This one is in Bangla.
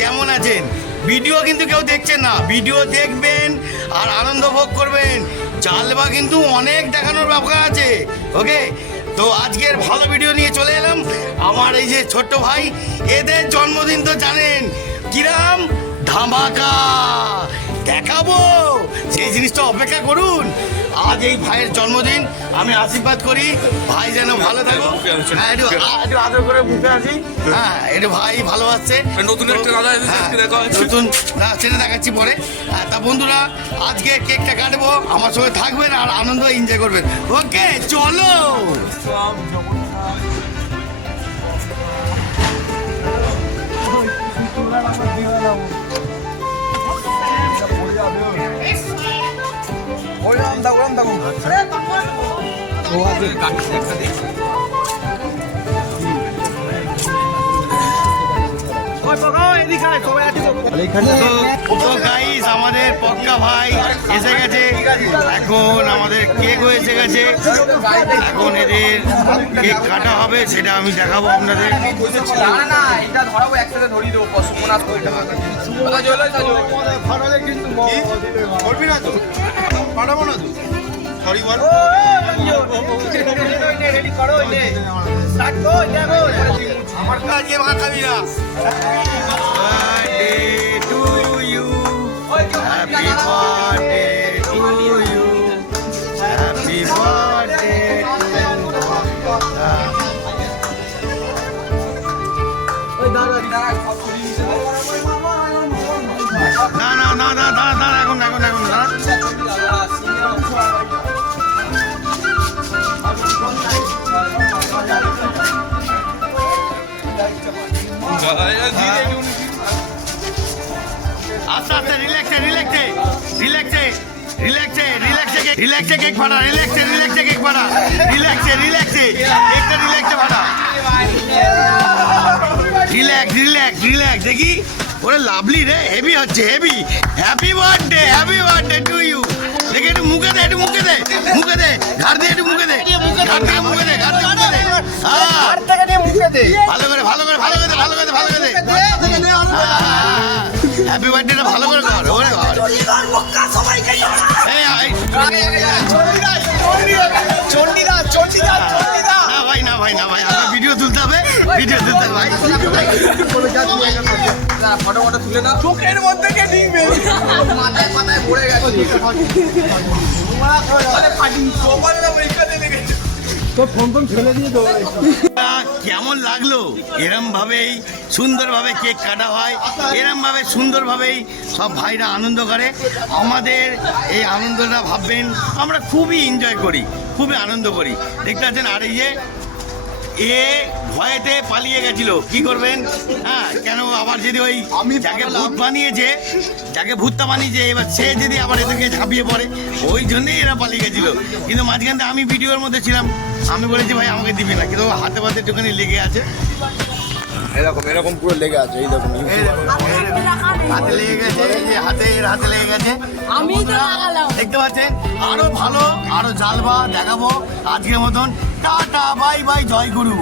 কেমন আছেন? ভিডিও কিন্তু কেউ দেখছেন না, ভিডিও দেখবেন আর আনন্দ ভোগ করবেন। জালবা কিন্তু অনেক দেখানোর ব্যাপার আছে। ওকে, তো আজকের ভালো ভিডিও নিয়ে চলে এলাম। আমার এই যে ছোট্ট ভাই, এদের জন্মদিন তো জানেন কিরাম ধামাকা দেখাবো, সেই জিনিসটা অপেক্ষা করুন। আজ এই ভাইয়ের জন্মদিন, আমি আশীর্বাদ করি ভাই যেন ভালো থাকুক। একটু আদর করে মুখে আসি। হ্যাঁ, একটু ভাই ভালো আছে। নতুন একটা দাদা নতুন সেটা দেখাচ্ছি পরে। তা বন্ধুরা, আজকে কেকটা কাটবো, আমার সঙ্গে থাকবেন আর আনন্দ এনজয় করবেন। ওকে, চলো। আমাদের পক্কা ভাই এসে গেছে, এখন আমাদের কেক এসে গেছে, এখন এদের কেক কাটা হবে, সেটা আমি দেখাবো আপনাদের। আমার কাছে খাবি না। Happy birthday to you. Happy birthday to you. না এখন আস্তে আস্তে রিল্যাক্সে কেক ফাটা, রিল্যাক্সে কেক ফাটা, রিল্যাক্সে কেকটা রিল্যাক্সে ফাটা, রিল্যাক্স দেখি। ওরে লাভলি রে, হেভি হচ্ছে, heavy. Happy birthday to you. দেখি একটু মুখে দে, ঘাড় দিয়ে একটু মুখে দে, ভালো করে হ্যাপি বার্থডেটা ভালো করে কর। ওরে ঘর না ভাই, আমার ভিডিও তুলতে হবে ভাই। ফটো তুলে না, চোখের মধ্যে কে নিবে, মাথায় পড়ে গেছে। কেমন লাগলো? এরম ভাবেই সুন্দরভাবে কেক কাটা হয়, এরম ভাবে সুন্দরভাবেই সব ভাইরা আনন্দ করে। আমাদের এই আনন্দটা ভাববেন, আমরা খুবই এনজয় করি, খুবই আনন্দ করি। দেখতে পাচ্ছেন, আর এই যে ভয়েতে পালিয়ে গেছিল, কি করবেন? হ্যাঁ, কেন আবার যদি ওই যাকে ভূতটা বানিয়েছে এবার সে যদি আবার এদেরকে ঝাঁপিয়ে পড়ে, ওই জন্যই এরা পালিয়ে গেছিল। কিন্তু মাঝখানে আমি ভিডিওর মধ্যে ছিলাম, আমি বলেছি ভাই আমাকে দিবি না, কিন্তু হাতে একটুখানি লেগে আছে, এরকম পুরো লেগে আছে। এই দেখুন, হাতে লেগে গেছে, হাতে লেগে গেছে। দেখতে পাচ্ছেন, আরো ভালো আরো জালবা দেখাবো। আজকের মতন টাটা, বাই, জয় গুরু।